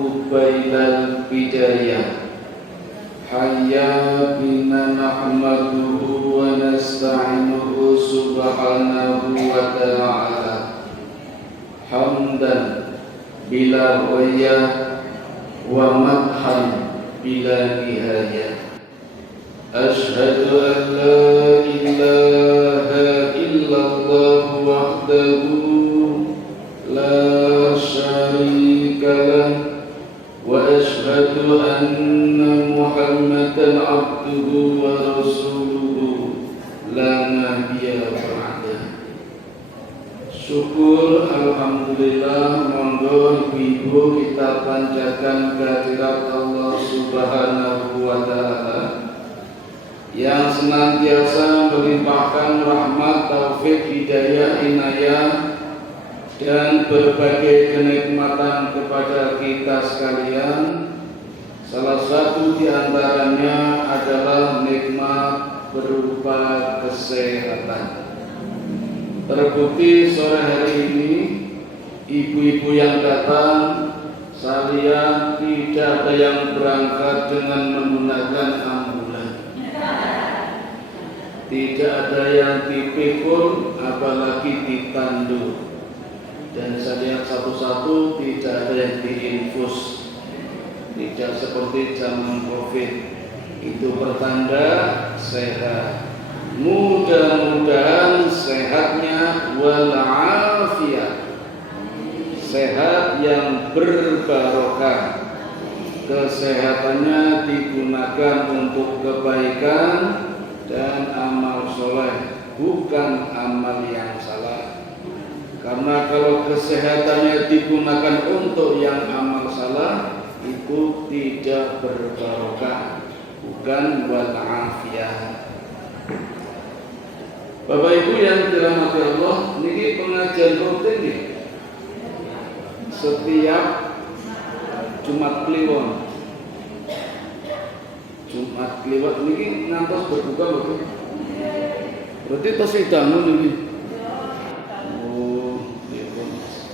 qabailal bidayah. Hayya bina nahmaduhu wa nasta'inuhu subhanahu wa ta'ala hamdan bila ghayah wa madhan bila nihayah. Ashhadu an la ilaha illallah wahdahu la syarika lah wa ashhadu anna Muhammadan abduhu wa rasuluhu la nabiyya ba'dah. Syukur alhamdulillah, monggo ibu kita panjatkan kehadirat Allah Subhanahu wa taala yang senantiasa melimpahkan rahmat, taufik, hidayah, inayah dan berbagai kenikmatan kepada kita sekalian. Salah satu di antaranya adalah nikmat berupa kesehatan. Terbukti sore hari ini ibu-ibu yang datang sekalian tidak ada yang berangkat dengan menggunakan ambulan. Tidak ada yang dipikul, apalagi ditandu. Dan saya lihat satu-satu tidak ada yang diinfus. Tidak seperti zaman Covid. Itu pertanda sehat. Mudah-mudahan sehatnya walafiat. Sehat yang berbarokah. Kesehatannya digunakan untuk kebaikan dan amal soleh, bukan amal yang salah. Karena kalau kesehatannya digunakan untuk yang amal salah, itu tidak berbarokah, bukan walafiat. Bapak Ibu yang dirahmati Allah, ini pengajian rutin nih. Setiap Jumat Kliwon. Jumat Kliwon ini ngantos berbuka betul. Berarti tos hidangan ini. Oh,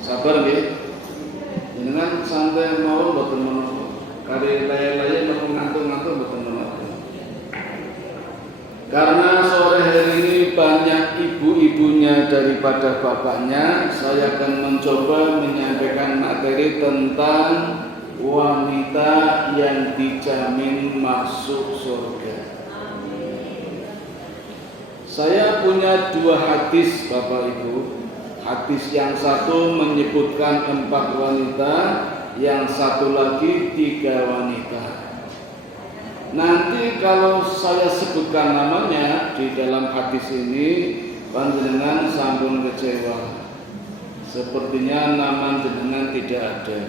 sabar nggih. Jenengan santai mawon mboten menapa. Kare laya-laya ngantuk-ngantuk mboten menapa. Karena sore hari ini banyak ibu-ibunya daripada bapaknya, saya akan mencoba menyampaikan materi tentang wanita yang dijamin masuk surga. Saya punya dua hadis Bapak Ibu. Hadis yang satu menyebutkan 4 wanita, yang satu lagi 3 wanita. Nanti kalau saya sebutkan namanya di dalam hadis ini, panjenengan sampun kecewa. Sepertinya nama jenengan tidak ada.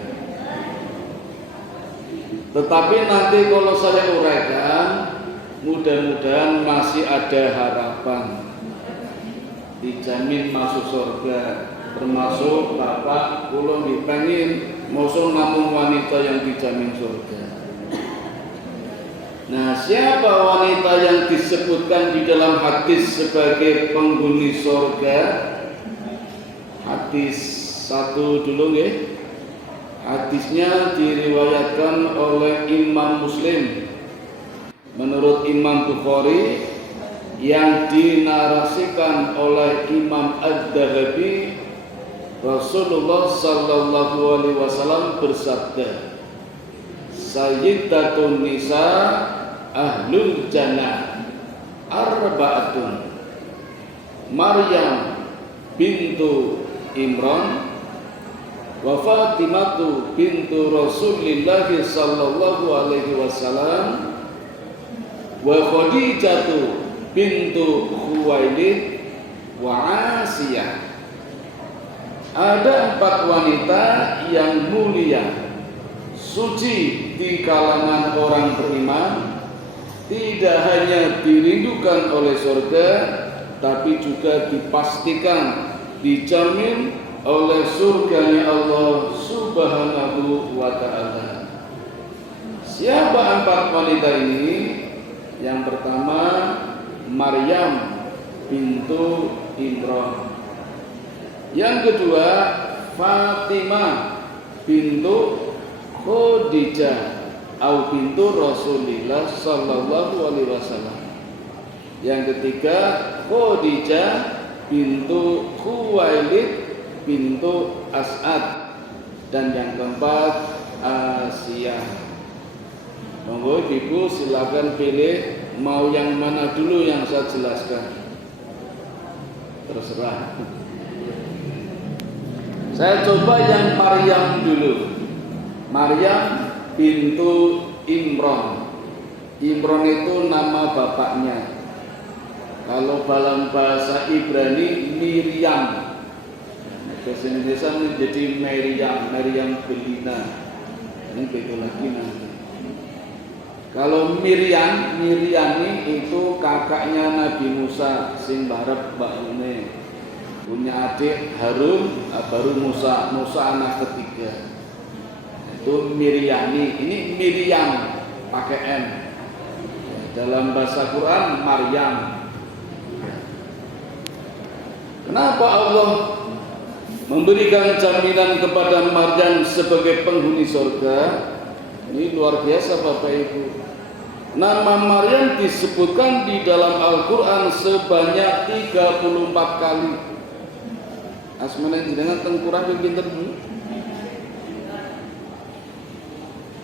Tetapi nanti kalau saya uraikan, mudah-mudahan masih ada harapan dijamin masuk surga. Termasuk Bapak kula nggih pengin mosok namung wanita yang dijamin surga. Nah, siapa wanita yang disebutkan di dalam hadis sebagai penghuni surga? Hadis satu dulu nggih. Hadisnya diriwayatkan oleh Imam Muslim. Menurut Imam Bukhari, yang dinarasikan oleh Imam Ad-Dhahabi, Rasulullah sallallahu alaihi wasallam bersabda, Sayyidatun nisa ahlul jannah arba'atun, Maryam bintu Imran, wa Fatimatu bintu Rasulillah sallallahu alaihi wasallam, wa Khadijatu bintu Khuwailid, wa Asiyah. Ada 4 wanita yang mulia, suci di kalangan orang beriman, tidak hanya dirindukan oleh surga, tapi juga dipastikan dijamin oleh surganya Allah Subhanahu wa ta'ala. Siapa 4 wanita ini? Yang pertama, Maryam bintu Imran. Yang kedua, Fatimah bintu Khadijah au bintu Rasulillah sallallahu alaihi wasallam. Yang ketiga Khadijah bintu Khuwailid bintu As'ad. Dan yang keempat Asia. Monggo Ibu silakan pilih mau yang mana dulu yang saya jelaskan. Terserah. Saya coba yang Maryam dulu. Maryam bintu Imran. Imran itu nama bapaknya. Kalau dalam bahasa Ibrani Miriam. Bahasa Indonesia menjadi Maryam Belina. Ini beda lagi nanti. Kalau Miriam itu kakaknya Nabi Musa sing barep mbakune. Punya adik Harun, baru Musa anak ketiga. Itu Miryani. Ini Miriam pakai M. Dalam bahasa Quran Maryam. Kenapa Allah memberikan jaminan kepada Maryam sebagai penghuni surga? Ini luar biasa Bapak Ibu. Nama Maryam disebutkan di dalam Al-Quran sebanyak 34 kali. Asmane jenengan teng Quran ping pinten?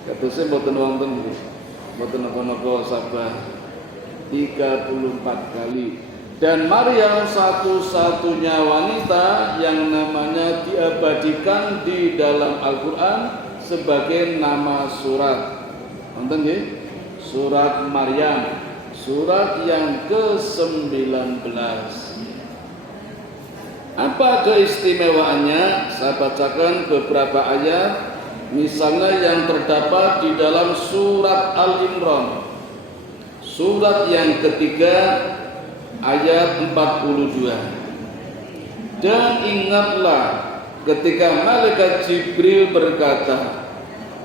Katose mboten wonten nggih. Mboten napa-napa sabar. 34 kali. Dan Maryam satu-satunya wanita yang namanya diabadikan di dalam Al-Quran sebagai nama surat. Nonton nggih? Surat Maryam, surat yang ke-19. Apa keistimewaannya? Saya bacakan beberapa ayat. Misalnya yang terdapat di dalam surat Al-Imran, surat yang ketiga ayat 42. Dan ingatlah ketika malaikat Jibril berkata,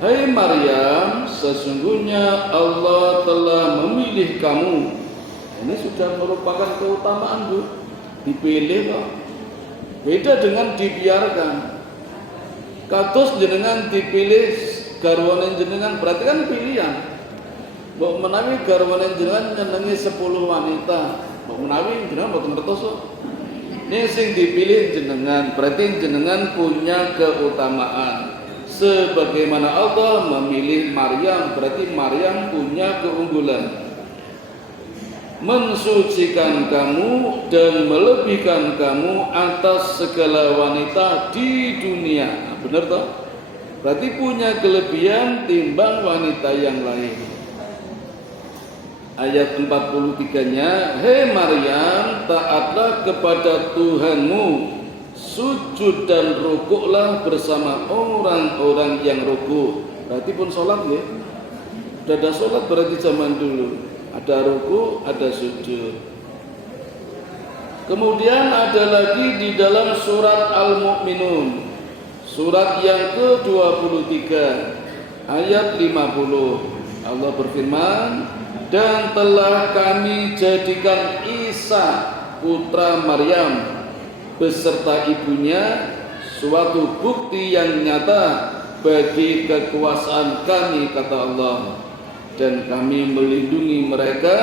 "Hai Maryam, sesungguhnya Allah telah memilih kamu." Ini sudah merupakan keutamaan, Bu. Dipilih kok. Beda dengan dibiarkan. Kados jenengan dipilih garwane jenengan berarti kan pilihan. Mbok menawi garwane jenengan nyenengi 10 wanita, mbok menawi jenengan mboten ngertos kok. Ini sing dipilih jenengan, berarti jenengan punya keutamaan. Sebagaimana Allah memilih Maryam, berarti Maryam punya keunggulan. Mensucikan kamu dan melebihkan kamu atas segala wanita di dunia. Nah, benar toh? Berarti punya kelebihan timbang wanita yang lain. Ayat 43-nya, "Hei Maryam, taatlah kepada Tuhanmu, sujud dan rukuklah bersama orang-orang yang rukuk." Berarti pun sholat ya. Sudah ada sholat berarti zaman dulu. Ada ruku, ada sujud. Kemudian ada lagi di dalam surat Al-Mu'minun, surat yang ke-23 ayat 50. Allah berfirman, "Dan telah kami jadikan Isa putra Maryam beserta ibunya suatu bukti yang nyata bagi kekuasaan kami," kata Allah. "Dan kami melindungi mereka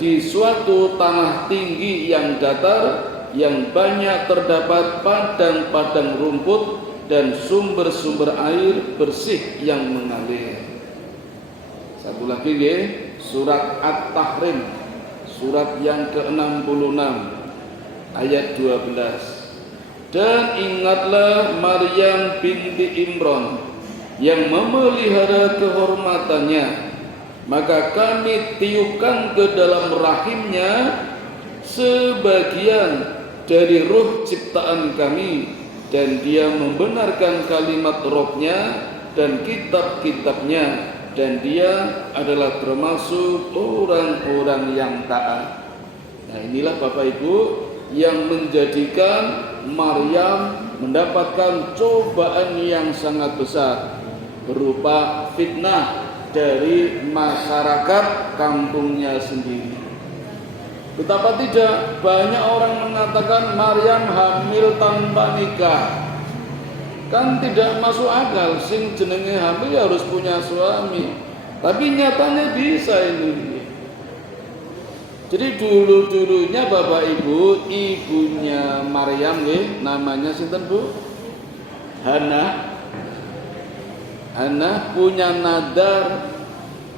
di suatu tanah tinggi yang datar, yang banyak terdapat padang-padang rumput dan sumber-sumber air bersih yang mengalir." Satu lagi ya, surat At-Tahrim, surat yang ke-66 ayat 12. "Dan ingatlah Maryam binti Imran yang memelihara kehormatannya, maka kami tiupkan ke dalam rahimnya sebagian dari ruh ciptaan kami, dan dia membenarkan kalimat Rabb-nya dan kitab-kitabnya, dan dia adalah termasuk orang-orang yang taat." Nah, inilah Bapak Ibu yang menjadikan Maryam mendapatkan cobaan yang sangat besar berupa fitnah dari masyarakat kampungnya sendiri. Betapa tidak banyak orang mengatakan Maryam hamil tanpa nikah. Kan tidak masuk akal, sing jenenge hamil ya harus punya suami. Tapi nyatanya bisa ini. Jadi dulu-dulunya Bapak Ibu, ibunya Maryam namanya sinten Bu? Hana. Hana punya nadar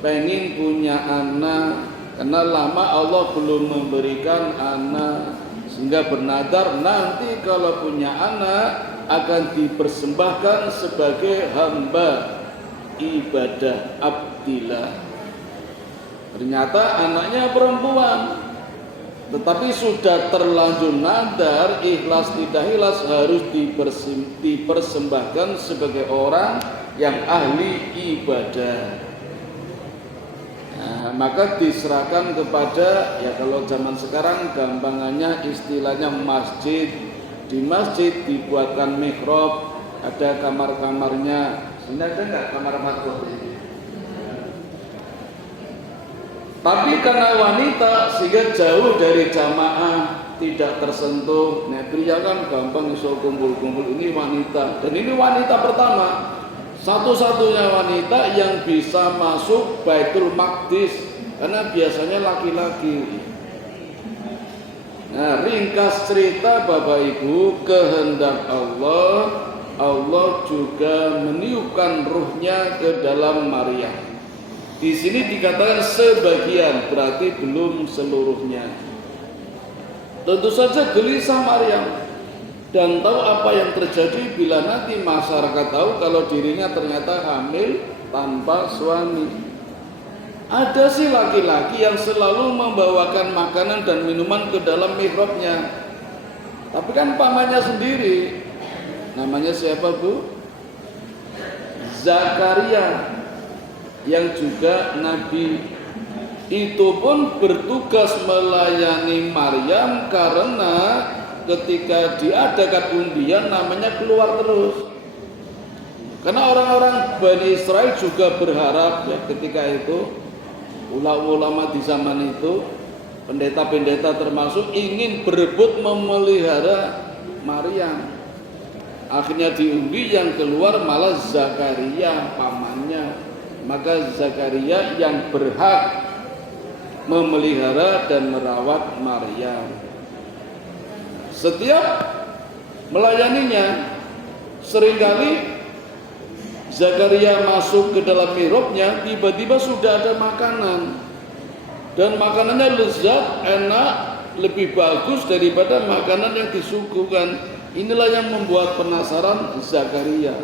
pengen punya anak, karena lama Allah belum memberikan anak, sehingga bernadar nanti kalau punya anak akan dipersembahkan sebagai hamba ibadah abdillah. Ternyata anaknya perempuan, tetapi sudah terlanjur nadar, ikhlas tidak ikhlas harus dipersembahkan sebagai orang yang ahli ibadah. Nah, maka diserahkan kepada, ya kalau zaman sekarang gampangannya istilahnya masjid. Di masjid dibuatkan mihrab, ada kamar-kamarnya. Ini ada nggak kamar makhluk ini? Tapi karena wanita sehingga jauh dari jamaah, tidak tersentuh. Nah, pria kan gampang iso kumpul-kumpul, ini wanita. Dan ini wanita pertama, satu-satunya wanita yang bisa masuk Baitul Maqdis, karena biasanya laki-laki. Nah, ringkas cerita Bapak Ibu, kehendak Allah, Allah juga meniupkan ruhnya ke dalam Maryam. Di sini dikatakan sebagian, berarti belum seluruhnya. Tentu saja gelisah Maryam dan tahu apa yang terjadi bila nanti masyarakat tahu kalau dirinya ternyata hamil tanpa suami. Ada sih laki-laki yang selalu membawakan makanan dan minuman ke dalam mihrabnya, tapi kan pamannya sendiri. Namanya siapa Bu? Zakaria, yang juga nabi. Itu pun bertugas melayani Maryam karena ketika diadakan undian namanya keluar terus. Karena orang-orang Bani Israel juga berharap ya, ketika itu ulama-ulama di zaman itu, pendeta-pendeta termasuk, ingin berebut memelihara Maryam. Akhirnya diundi, yang keluar malah Zakaria pamannya. Maka Zakaria yang berhak memelihara dan merawat Maryam. Setiap melayaninya, seringkali Zakaria masuk ke dalam mihrabnya, tiba-tiba sudah ada makanan, dan makanannya lezat, enak, lebih bagus daripada makanan yang disuguhkan. Inilah yang membuat penasaran Zakaria.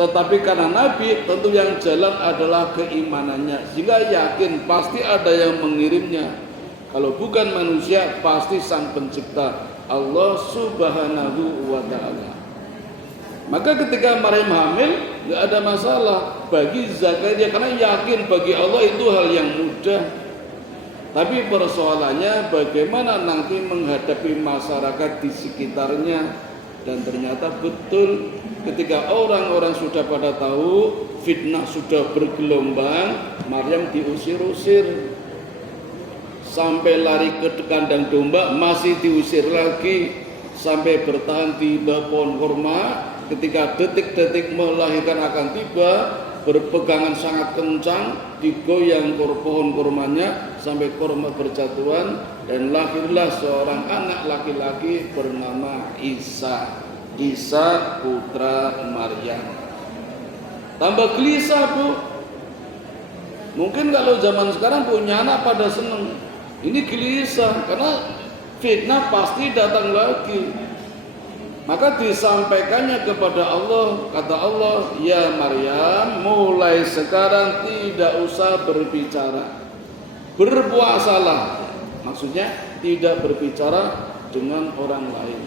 Tetapi karena Nabi, tentu yang jalan adalah keimanannya, sehingga yakin pasti ada yang mengirimnya. Kalau bukan manusia, pasti Sang Pencipta, Allah Subhanahu wa Ta'ala. Maka ketika Maryam hamil, nggak ada masalah bagi Zakaria, karena yakin bagi Allah itu hal yang mudah. Tapi persoalannya bagaimana nanti menghadapi masyarakat di sekitarnya. Dan ternyata betul, ketika orang-orang sudah pada tahu, fitnah sudah bergelombang, Maryam diusir-usir. Sampai lari ke kandang domba, masih diusir lagi. Sampai bertahan di bawah pohon kurma. Ketika detik-detik melahirkan akan tiba, berpegangan sangat kencang, digoyang pohon kurmanya sampai kurma berjatuhan, dan lahirlah seorang anak laki-laki bernama Isa. Isa putra Maryam. Tambah gelisah Bu. Mungkin kalau zaman sekarang punya anak pada seneng, ini gelisah karena fitnah pasti datang lagi. Maka disampaikannya kepada Allah, kata Allah, ya Maryam, mulai sekarang tidak usah berbicara, berpuasalah. Maksudnya tidak berbicara dengan orang lain.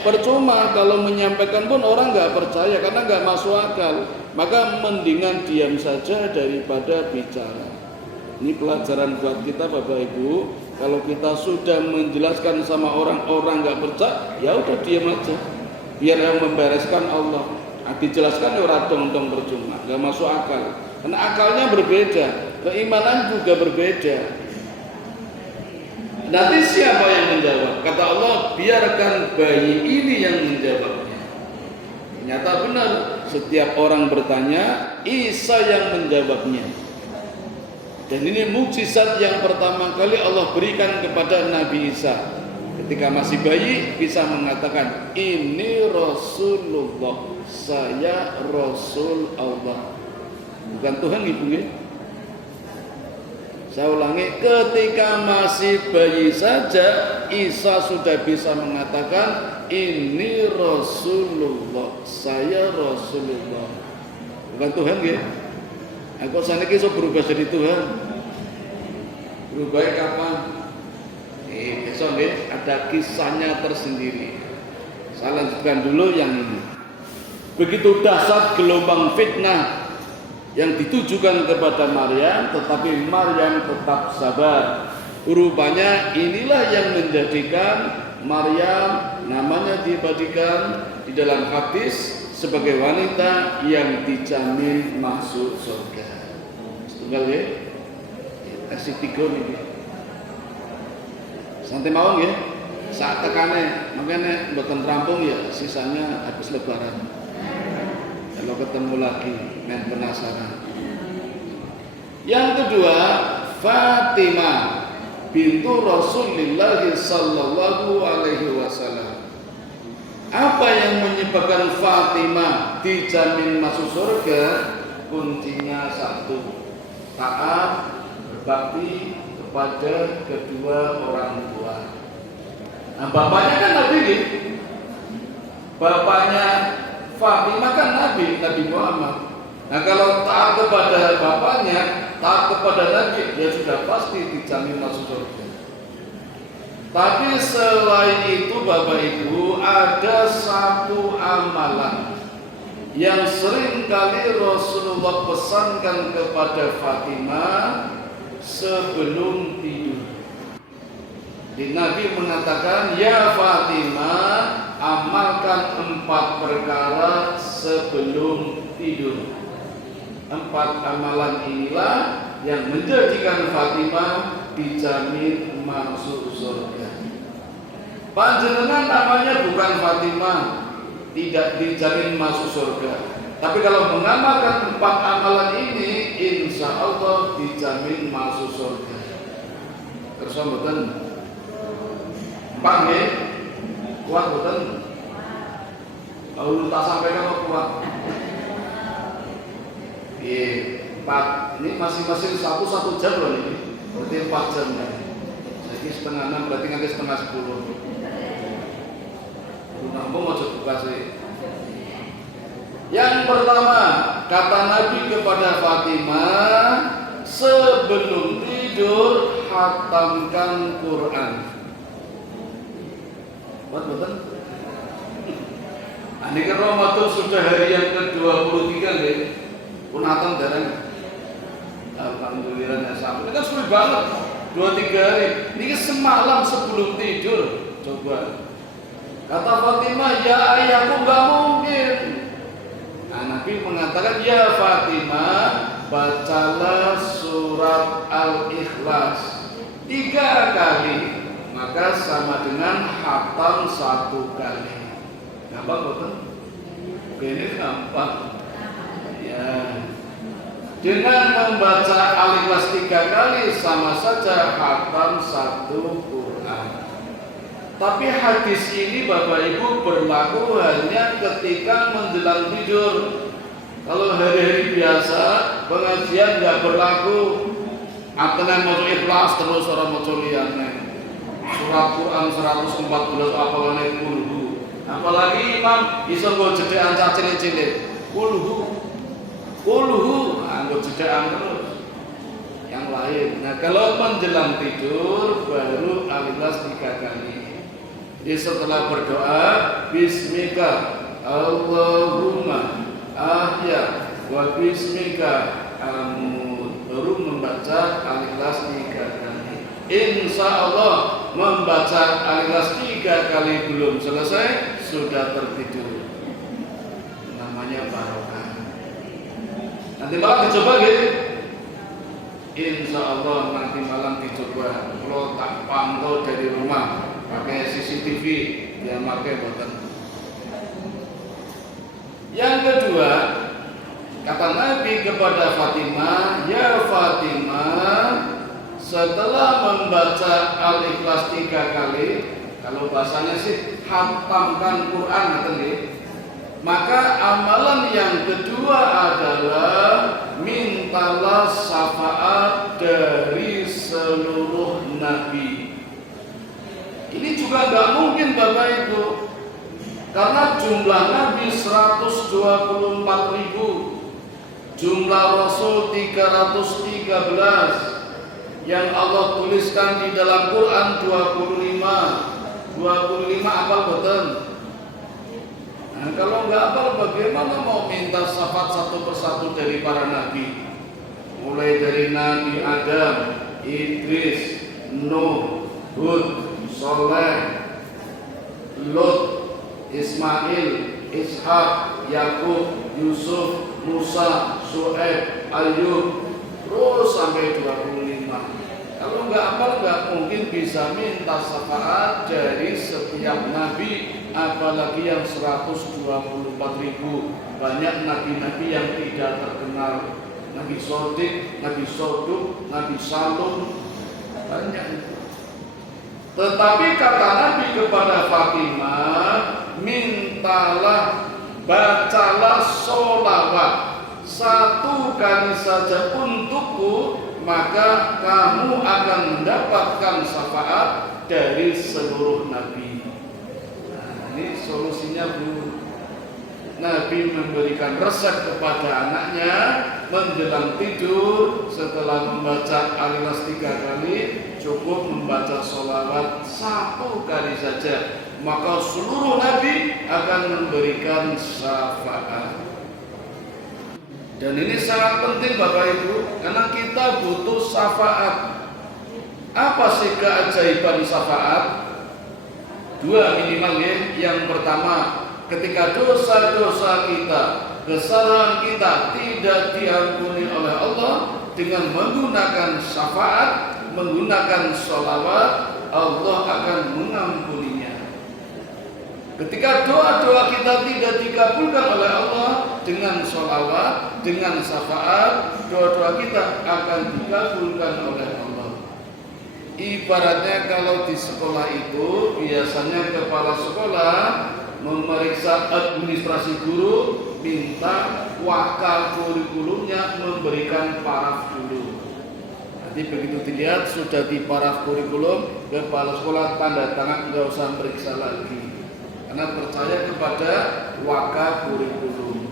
Percuma kalau menyampaikan pun orang nggak percaya karena nggak masuk akal. Maka mendingan diam saja daripada bicara. Ini pelajaran buat kita Bapak Ibu. Kalau kita sudah menjelaskan sama orang nggak percaya, ya udah diam aja. Biar yang membereskan Allah. Nah, dijelaskan orang dong percuma, nggak masuk akal. Karena akalnya berbeda, keimanan juga berbeda. Nanti siapa yang menjawab? Kata Allah, biarkan bayi ini yang menjawabnya. Ternyata benar, setiap orang bertanya, Isa yang menjawabnya. Dan ini mukjizat yang pertama kali Allah berikan kepada Nabi Isa. Ketika masih bayi bisa mengatakan, ini Rasulullah, saya Rasul Allah. Bukan Tuhan ibu ya. Saya ulangi, ketika masih bayi saja Isa sudah bisa mengatakan, ini Rasulullah, saya Rasulullah. Bukan Tuhan ya. Aku sana kisah berubah jadi Tuhan. Berubah kapan? Besok nih ada kisahnya tersendiri. Saya lanjutkan dulu yang ini. Begitu dahsyat gelombang fitnah yang ditujukan kepada Maryam, tetapi Maryam tetap sabar. Rupanya inilah yang menjadikan Maryam namanya dibadikan di dalam hadis sebagai wanita yang dijamin masuk surga. Setunggal ya, kasih tiga nih. Santai mawon ya, saat tekannya, makanya buatan rampung ya, sisanya habis lebaran. Kalau ketemu lagi, main penasaran. Yang kedua, Fatimah bintu Rasulullah sallallahu alaihi wasallam. Apa yang menyebabkan Fatimah dijamin masuk surga? Kuncinya satu, taat, berbakti kepada kedua orang tua. Nah, bapaknya kan Nabi, bapaknya Fatimah kan Nabi Muhammad. Nah, kalau taat kepada bapaknya, taat kepada Nabi, dia sudah pasti dijamin masuk surga. Tapi selain itu Bapak Ibu, ada satu amalan yang sering kali Rasulullah pesankan kepada Fatimah sebelum tidur. Di Nabi mengatakan, ya Fatimah, amalkan 4 perkara sebelum tidur. 4 amalan inilah yang menjadikan Fatimah dijamin masuk surga. Panjenengan namanya bukan Fatimah, tidak dijamin masuk surga. Tapi kalau mengamalkan 4 amalan ini, insya Allah dijamin masuk surga. Kersa mboten? Paham ya? Kuat mboten? Kalau tak sampaikan kok kuat. Iya, 4. Ini masing-masing 1 jam loh ini. Berarti 4 jam ya. Jadi setengah 6 berarti nanti setengah 10. Nampung mau buka sih. Yang pertama, kata Nabi kepada Fatimah, sebelum tidur khatamkan Quran. Betul? Ini kan Ramadan sudah hari yang ke-23 deh. Pun hatam darah. Alhamdulillah ya sampai. Ini kan sulit banget. 2-3 hari. Ini semalam sebelum tidur. Coba. Kata Fatimah, ya ayahku nggak mungkin. Nah, Nabi mengatakan, ya Fatimah, bacalah surat Al-Ikhlas 3 kali, maka sama dengan khatam 1 kali. Gampang betul? Ini gampang. Ya. Dengan membaca Al-Ikhlas 3 kali sama saja khatam 1 Quran. Tapi hadis ini Bapak Ibu berlaku hanya ketika menjelang tidur. Kalau hari-hari biasa pengajian nggak berlaku. Atene maca Ikhlas terus ora maca liyane. Surat Quran 114 apalane kulhu. Apalagi imam iso nggo jedhekan cah cilik-cilik. Kulhu anggo jedhekan terus. Yang lain. Nah, kalau menjelang tidur baru Al-Ikhlas 3 kali. Jadi setelah berdoa, Bismika Allahumma ahya wa bismika amut, baru membaca Al-Ikhlas 3 kali. Insya Allah membaca Al-Ikhlas 3 kali belum selesai sudah tertidur. Namanya barokah. Nanti malam dicoba gitu. Insya Allah nanti malam dicoba. Kalau tak pantau dari rumah pakai CCTV dia pakai boten. Yang kedua, kata Nabi kepada Fatimah, "Ya Fatimah, setelah membaca Al-Ikhlas 3 kali, kalau bahasanya sih khatamkan Quran maka amalan yang kedua adalah mintalah syafaat dari seluruh nabi." Ini juga nggak mungkin Bapak Ibu, karena jumlah nabi 124.000, jumlah rasul 313, yang Allah tuliskan di dalam Quran 25 apal betul. Nah, kalau nggak apal bagaimana mau minta syafaat satu persatu dari para nabi? Mulai dari Nabi Adam, Idris, Nuh, Hud, Soleh, Lut, Ismail, Ishak, Yakub, Yusuf, Musa, Syuaib, Ayub, terus sampai 25. Kalau nggak apal nggak mungkin bisa minta syafaat dari setiap nabi, apalagi yang 124.000. Banyak nabi-nabi yang tidak terkenal, Nabi Sodik, Nabi Soduk, Nabi Salum, banyak. Tetapi kata Nabi kepada Fatimah, mintalah, bacalah sholawat 1 kali saja untukku, maka kamu akan mendapatkan syafaat dari seluruh nabi. Nah, ini solusinya Bu. Nabi memberikan resep kepada anaknya menjelang tidur setelah membaca Al-Ikhlas 3 kali, cukup membaca sholawat 1 kali saja, maka seluruh nabi akan memberikan syafaat. Dan ini sangat penting Bapak Ibu, karena kita butuh syafaat. Apa sih keajaiban syafaat? 2 minimal ya. Yang pertama, ketika dosa-dosa kita, kesalahan kita tidak diampuni oleh Allah, dengan menggunakan syafaat, menggunakan sholawat, Allah akan mengampuninya. Ketika doa-doa kita tidak dikabulkan oleh Allah, dengan sholawat, dengan syafaat, doa-doa kita akan dikabulkan oleh Allah. Ibaratnya kalau di sekolah itu biasanya kepala sekolah memeriksa administrasi guru, minta wakal kurikulumnya memberikan paraf dulu. Nanti begitu dilihat sudah di paraf kurikulum, kepala sekolah tanda tangan, nggak usah periksa lagi, karena percaya kepada wakal kurikulum.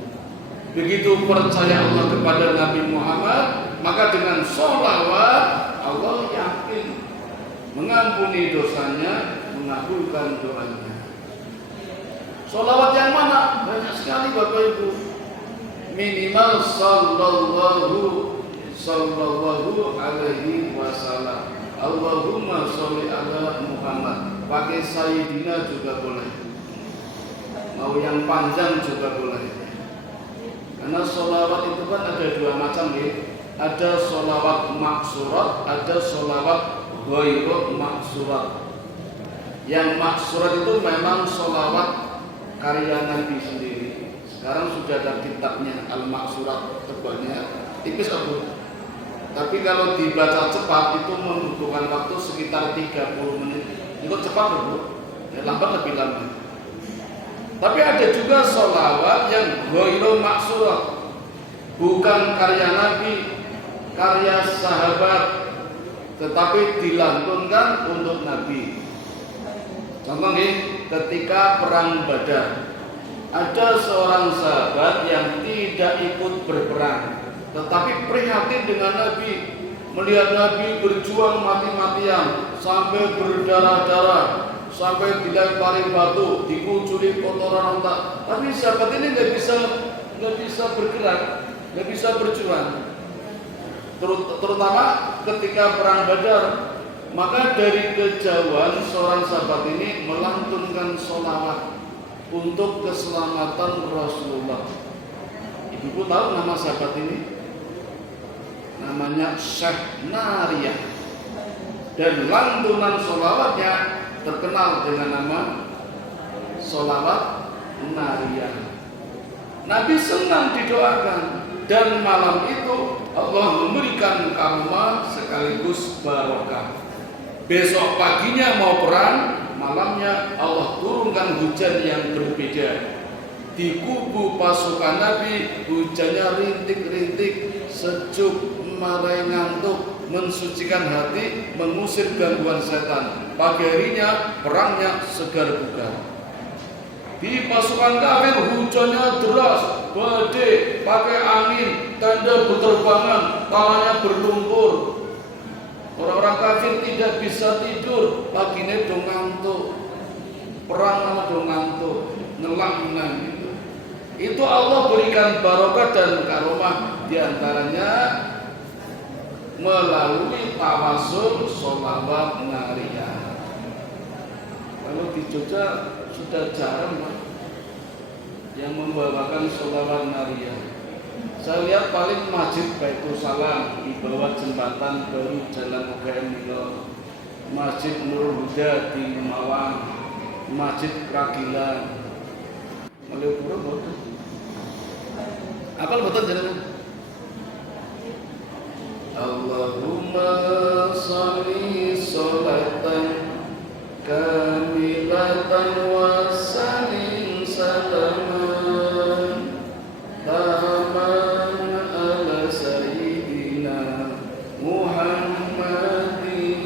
Begitu percaya Allah kepada Nabi Muhammad, maka dengan sholawat Allah yakin mengampuni dosanya, mengabulkan doanya. Sholawat yang mana? Banyak sekali Bapak Ibu. Minimal sallallahu alaihi wasallam. Allahumma sholli ala Muhammad. Pakai Sayyidina juga boleh. Mau yang panjang juga boleh. Karena sholawat itu kan ada 2 macam ya. Ada sholawat maksurat, ada sholawat ghairu maksurat. Yang maksurat itu memang sholawat karya Nabi sendiri. Sekarang sudah ada kitabnya Al-Maksurat, tebalnya tipis aku. Tapi kalau dibaca cepat itu membutuhkan waktu sekitar 30 menit. Untuk cepat Bu, ya, lambat lebih lama. Tapi ada juga sholawat yang ghairu maksurat, bukan karya Nabi, karya sahabat, tetapi dilantunkan untuk Nabi. Contoh nih, ketika perang Badar, ada seorang sahabat yang tidak ikut berperang, tetapi prihatin dengan Nabi, melihat Nabi berjuang mati-matian sampai berdarah-darah, sampai dilempari batu, dikucuri kotoran unta. Tapi sahabat ini nggak bisa bergerak, nggak bisa berjuang. Terutama ketika perang Badar, maka dari kejauhan seorang sahabat ini melantunkan sholawat untuk keselamatan Rasulullah. Ibu tahu nama sahabat ini? Namanya Syekh Nariyah. Dan lantunan sholawatnya terkenal dengan nama sholawat Nariyah. Nabi senang didoakan, dan malam itu Allah memberikan karma sekaligus barokah. Besok paginya mau perang, malamnya Allah turunkan hujan yang berbeda. Di kubu pasukan Nabi hujannya rintik-rintik, sejuk, marai ngantuk, mensucikan hati, mengusir gangguan setan. Pagi harinya perangnya segar bugar. Di pasukan kafir hujannya deras, badai, pakai angin, tenda berterbangan, tanahnya berlumpur. Orang-orang kafir tidak bisa tidur, paginya dong ngantuk, perang sama dong ngantuk, ngelang gitu. Itu Allah berikan barokah dan karomah, diantaranya melalui tawasul sholawat nariyah. Kalau di Jogja sudah jarang Pak yang membawakan sholawat nariyah. Saya lihat paling masjid Baitul Salam di bawah jembatan baru Jalan UGM Milo, Masjid Nurul Huda di Malang, Masjid Kragilan, Malioboro boten. Apal boten jenengan? Allahumma sholli sholatan kamilatan wa sallim salaman taman ala sayyidina Muhammadin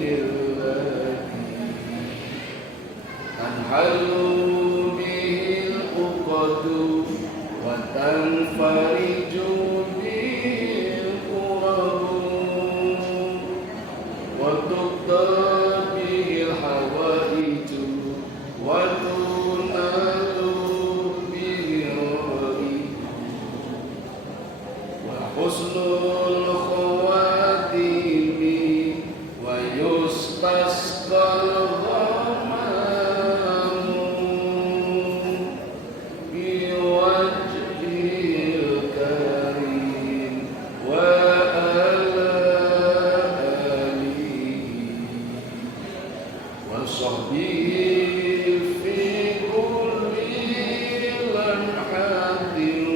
al-Wadi anhalu bihil uqadu wa tanfariju bil qurabu wa tuqda husnul khawatimi wa yustasqal ghamamu bi wajhil karim wa ala alihi wa sahbihi fi kulli lamhatin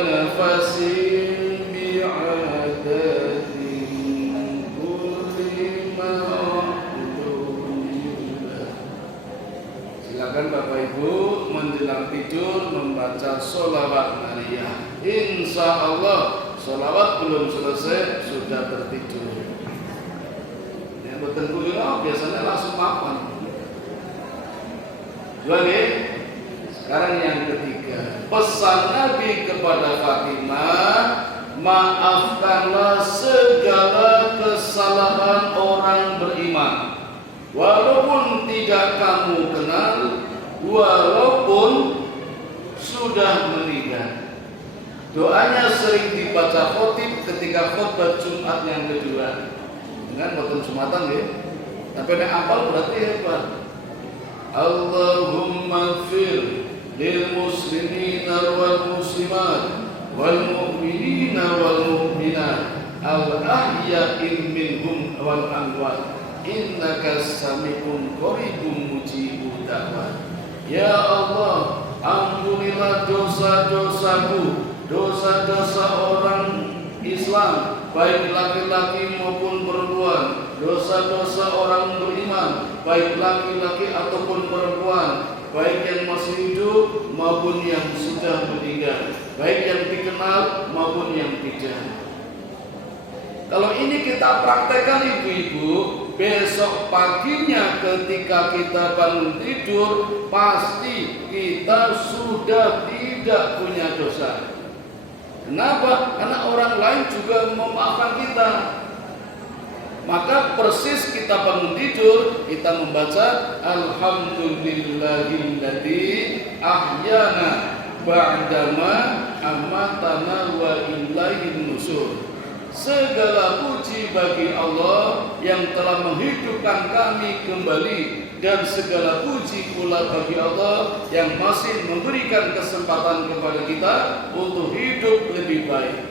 nafasin bi'adatin kulli ma'lumillah. Silakan Bapak Ibu menjelang tidur membaca sholawat nariyah. Insya Allah sholawat belum selesai sudah tertidur. Yang bertemu biasanya langsung makan. Jual ya. Sekarang yang ketiga, pesan Nabi kepada Fatimah, maafkanlah segala kesalahan orang beriman, walaupun tidak kamu kenal, walaupun sudah meninggal. Doanya sering dibaca khotib ketika khutbah Jumat yang kedua. Dengan khotbah Jumatan ya. Tapi yang apal berarti hebat. Allahumma fir lil muslimina wal muslimat wal mu'minina wal mu'minat al ahya'i minhum wal amwat innaka sami'un qaribun mujibud da'wat. Ya Allah, ampunilah dosa-dosaku, dosa-dosa orang Islam, baik laki-laki maupun perempuan, dosa-dosa orang beriman, baik laki-laki ataupun perempuan, baik yang masih hidup maupun yang sudah meninggal, baik yang dikenal maupun yang tidak. Kalau ini kita praktekkan ibu-ibu, besok paginya ketika kita bangun tidur, pasti kita sudah tidak punya dosa. Kenapa? Karena orang lain juga memaafkan kita. Maka persis kita bangun tidur, kita membaca Alhamdulillahilladzi ahyana ba'dama amatana wa ilaihin nusur. Segala puji bagi Allah yang telah menghidupkan kami kembali, dan segala puji pula bagi Allah yang masih memberikan kesempatan kepada kita untuk hidup lebih baik.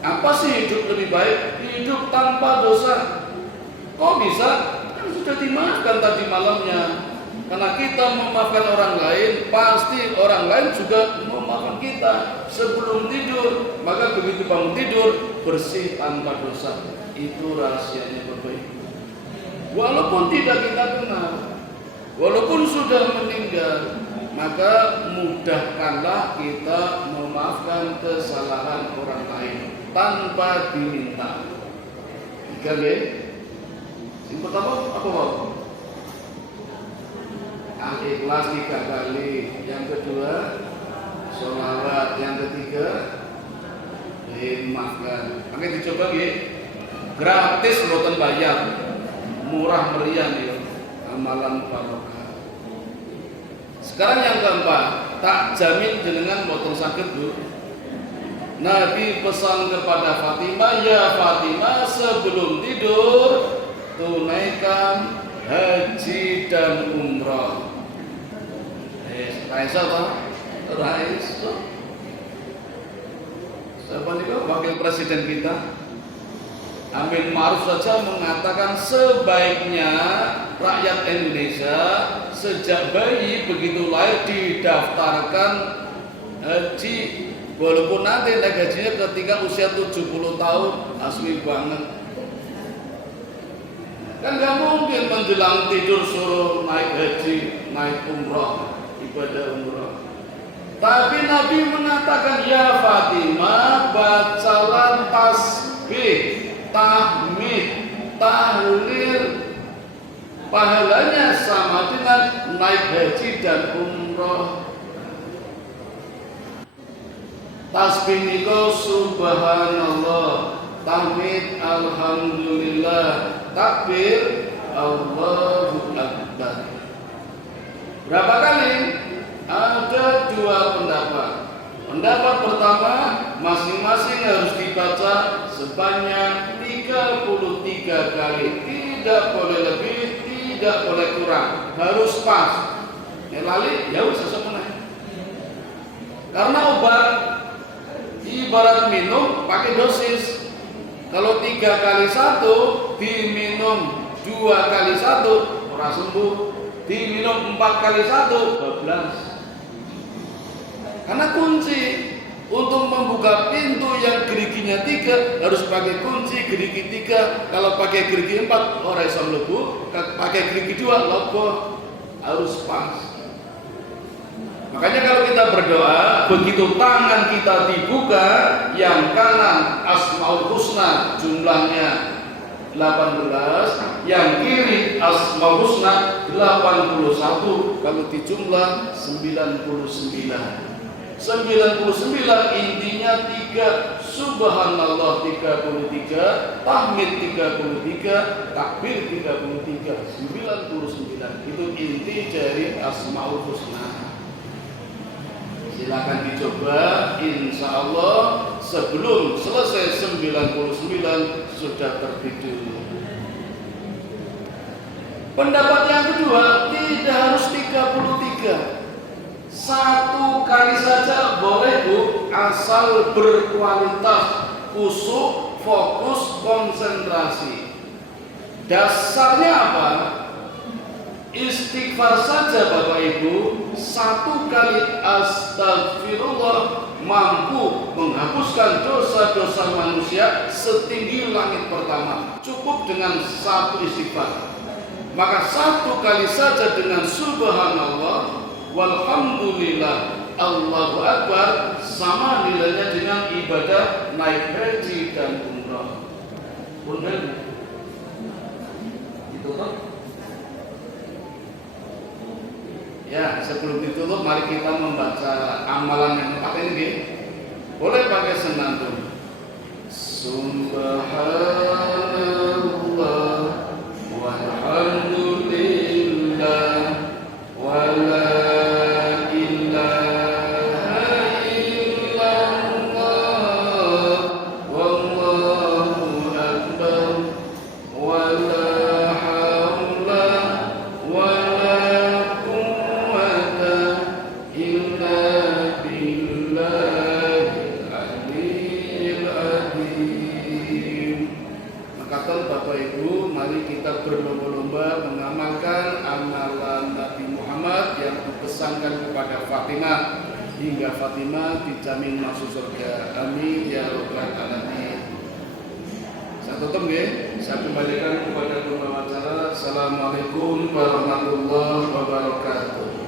Apa sih hidup lebih baik? Hidup tanpa dosa. Kok bisa? Kan sudah dimaafkan tadi malamnya. Karena kita memaafkan orang lain, pasti orang lain juga memaafkan kita. Sebelum tidur, maka begitu bangun tidur, bersih tanpa dosa. Itu rahasianya Bapak Ibu. Walaupun tidak kita kenal, walaupun sudah meninggal, maka mudahkanlah kita memaafkan kesalahan orang lain tanpa diminta. Tiga ya. Yang pertama apa Pak? Ikhlas 3 kali. Yang kedua sholawat. Yang ketiga maafkan. Makanya dicoba ya. Gratis boten bayar. Murah meriah ya. Amalan barokah. Sekarang yang keempat, tak jamin jenengan boten sakit Bu. Nabi pesan kepada Fatimah, ya Fatimah, sebelum tidur tunaikan haji dan umrah. Raisa toh? Raisa. Siapa nih wakil presiden kita? Amin Ma'ruf saja mengatakan sebaiknya rakyat Indonesia sejak bayi begitu lahir didaftarkan haji, walaupun nanti naik hajinya ketika usia 70 tahun. Asli banget. Kan gak mungkin menjelang tidur suruh naik haji, naik umrah, ibadah umrah. Tapi Nabi mengatakan, ya Fatimah, bacalah tasbih, tahmid, tahlil, pahalanya sama dengan naik haji dan umrah. Tasbih niku subhanallah, tahmid alhamdulillah, takbir Allahu Akbar. Berapa kali? Ada 2 pendapat. Pendapat pertama, masing-masing harus dibaca sebanyak 33 kali. Tidak boleh lebih, tidak boleh kurang. Harus pas. Lali, ya usah sebenarnya. Karena obat ibarat minum pakai dosis. Kalau 3 kali 1 diminum 2 kali 1 orang sembuh, diminum 4 kali 1 12. Karena kunci untuk membuka pintu yang geriginya 3 harus pakai kunci gerigi 3. Kalau pakai gerigi 4 orang bisa mlebu, pakai gerigi 2 lobo. Harus pas. Makanya kalau kita berdoa, begitu tangan kita dibuka, yang kanan Asmaul Husna jumlahnya 18, yang kiri Asmaul Husna 81, kalau dijumlah 99. 99 intinya 3, subhanallah 33, tahmid 33, takbir 33, 99. Itu inti dari Asmaul Husna. Silakan dicoba, insya Allah sebelum selesai 99 sudah tertidur. Pendapat yang kedua, tidak harus 33. 1 kali saja boleh Bu, asal berkualitas, khusyuk, fokus, konsentrasi. Dasarnya apa? Istighfar saja Bapak Ibu, 1 kali astagfirullah mampu menghapuskan dosa-dosa manusia setinggi langit pertama. Cukup dengan 1 istighfar. Maka 1 kali saja dengan subhanallah walhamdulillah Allahu Akbar sama nilainya dengan ibadah naik haji dan umrah. Punten. Ditutup. Ya, sebelum ditutup mari kita membaca amalan yang keempat ini. Boleh pakai senandung. Subhanallah walhamdulillah wala berlomba-lomba mengamalkan amalan Nabi Muhammad pesankan kepada Fatimah hingga Fatimah dijamin masuk surga. Amin ya rabbal alamin. Saya tutup nggih, saya kembalikan kepada pembawa acara. Assalamualaikum warahmatullahi wabarakatuh.